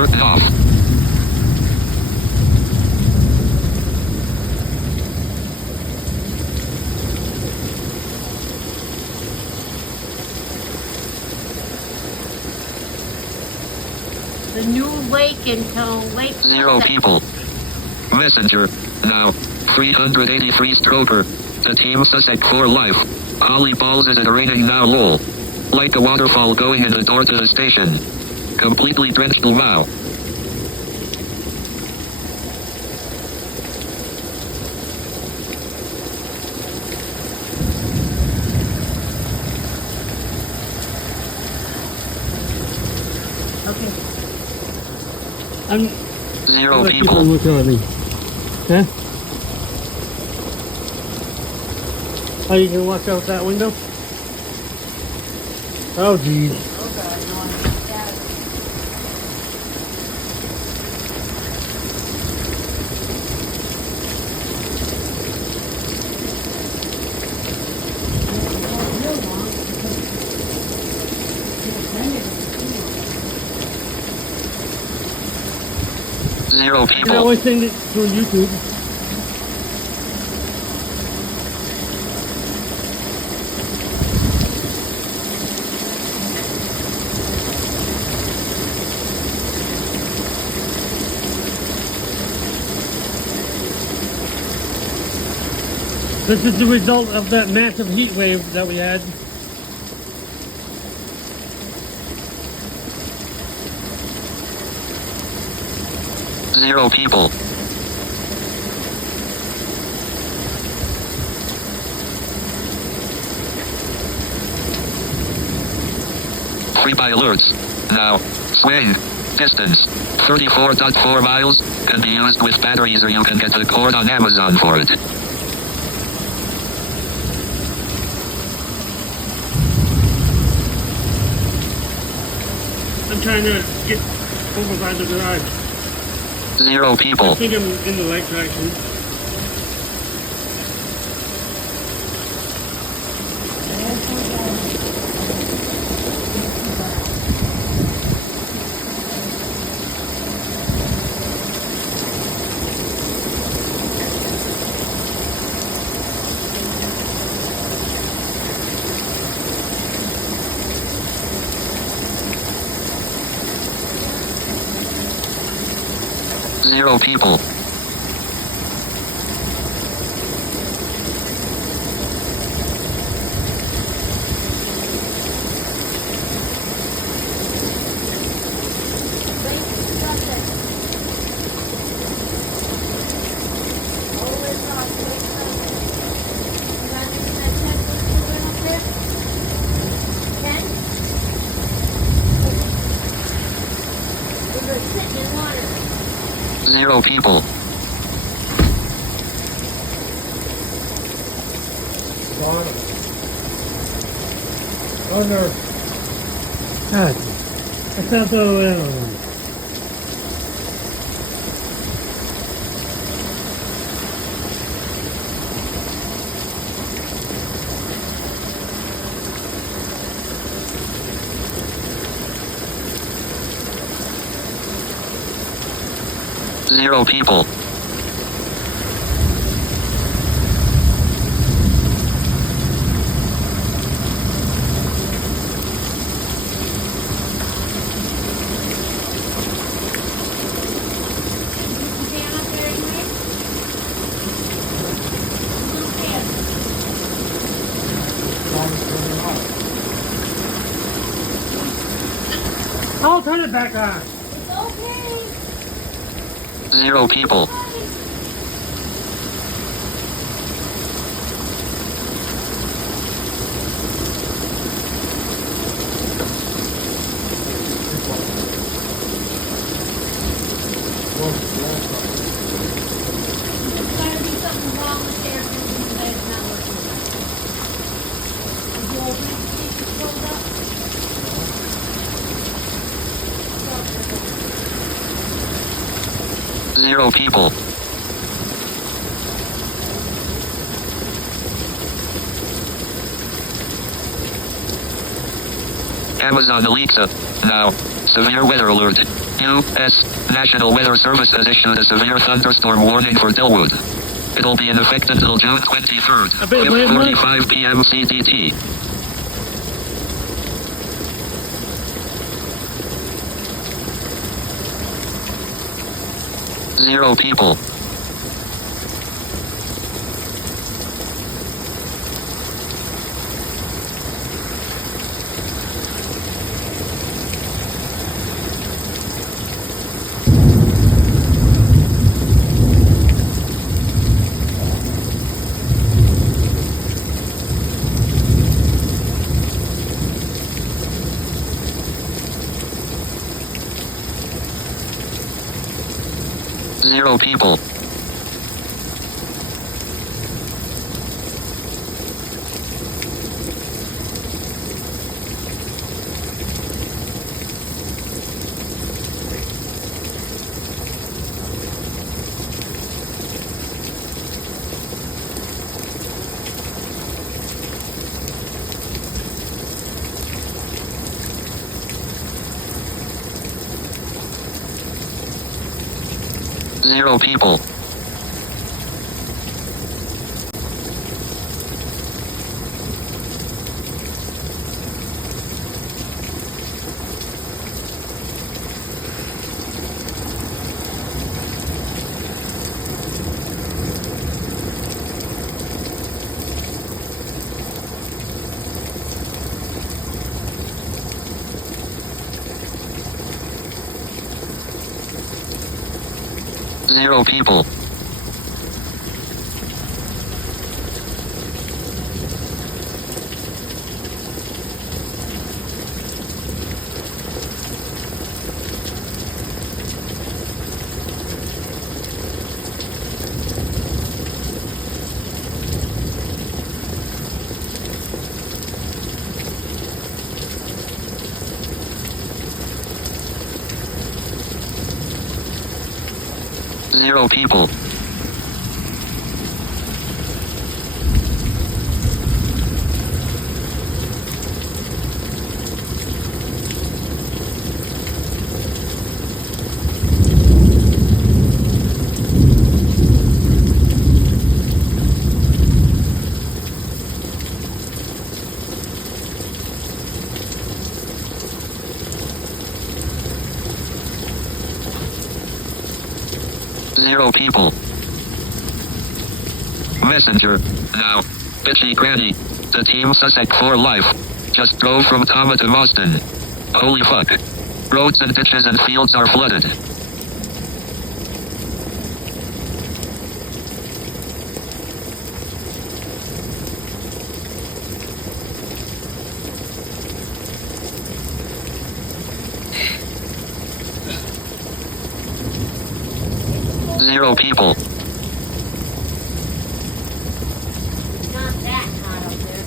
curtain off. The new lake until Lake 0 people. Messenger. Now. 383 Stroker. The Team Sussex for life. Ollie balls is it raining now lol. Like a waterfall going in the door to the station. Completely drenched wow. Okay. 0 people. Yeah? Oh, you can walk out that window? Oh, geez. Zero You can people. always send it through YouTube. This is the result of that massive heat wave that we had. Zero people. Free by alerts. Now. Swing. Distance. 34.4 miles. Can be used with batteries or you can get the cord on Amazon for it. I'm trying to get over by the garage. Zero I people. think I'm in the right direction. Zero people. Zero people. Oh no. God. That's not the way around. Zero people. I'll turn it back on. Zero people. There's gotta be something wrong with the air conditioning that it's not working. Is the old speaker pulled up? Zero people. Amazon Alexa. Now. severe weather alert. U.S. National Weather Service has issued a severe thunderstorm warning for Dillwood. It'll be in effect until June 23rd, I bet way much. 5:45 p.m. CDT. Zero people. Zero people. Zero people. Zero people. Zero people. Zero people. Messenger. Now. Bitchy Granny. The team Sussex for life. Just drove from Tama to Boston. Holy fuck. Roads and ditches and fields are flooded. Zero people. Not that hot up there.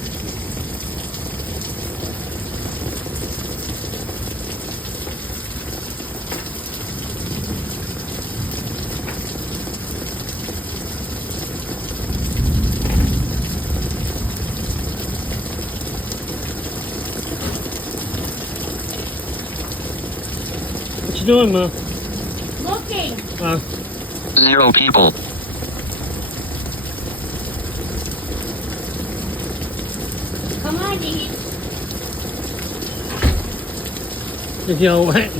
What you doing, Ma? Looking. Zero people. Come on, Dee. If you're wet.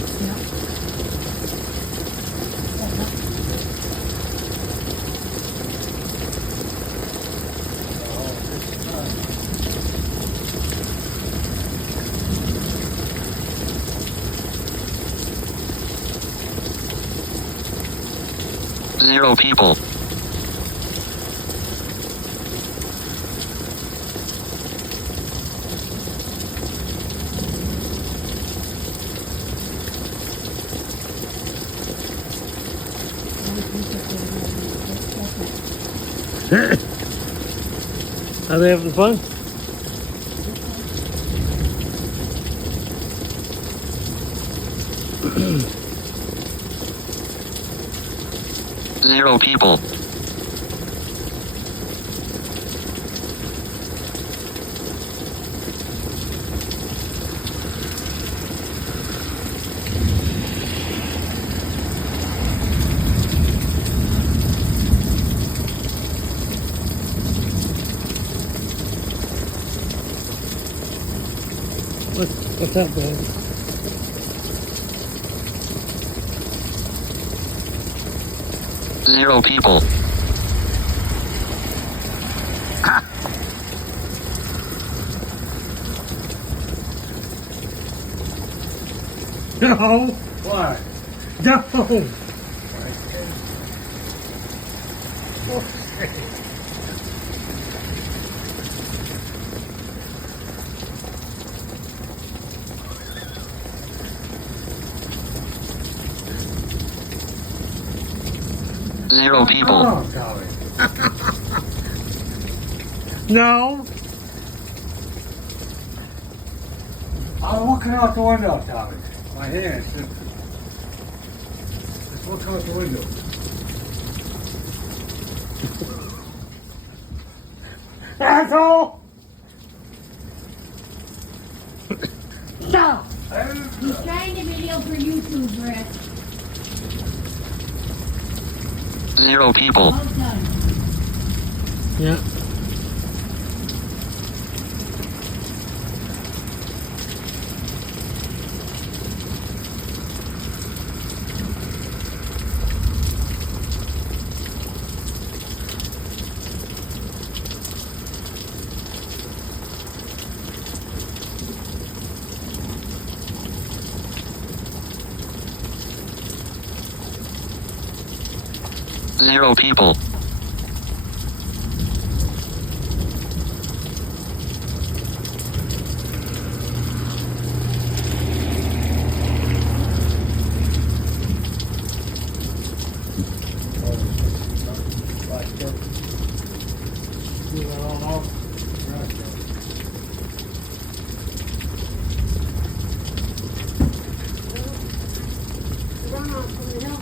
Zero people. Are they having fun? Zero people. What's up, man? Zero people. No! What? No! Zero people. Oh, Tommy. No! I'm looking out the window, Tommy. My hands. Just look out the window. Asshole! Stop! He's trying to video for YouTube, Brett. Zero people. Well done. Yeah. Zero people. Runoff from the hill.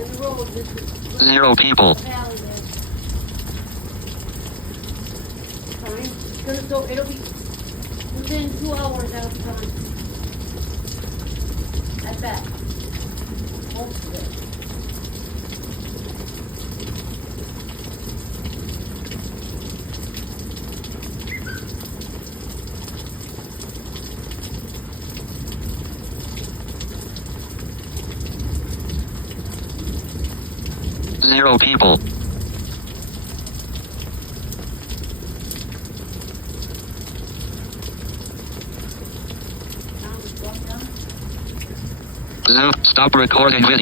And the road, this is Zero people. the valley there. Fine. It's gonna go, it'll be, within 2 hours, that'll be gone. I bet. Most of it. Zero people. Now it's going down. Stop recording video.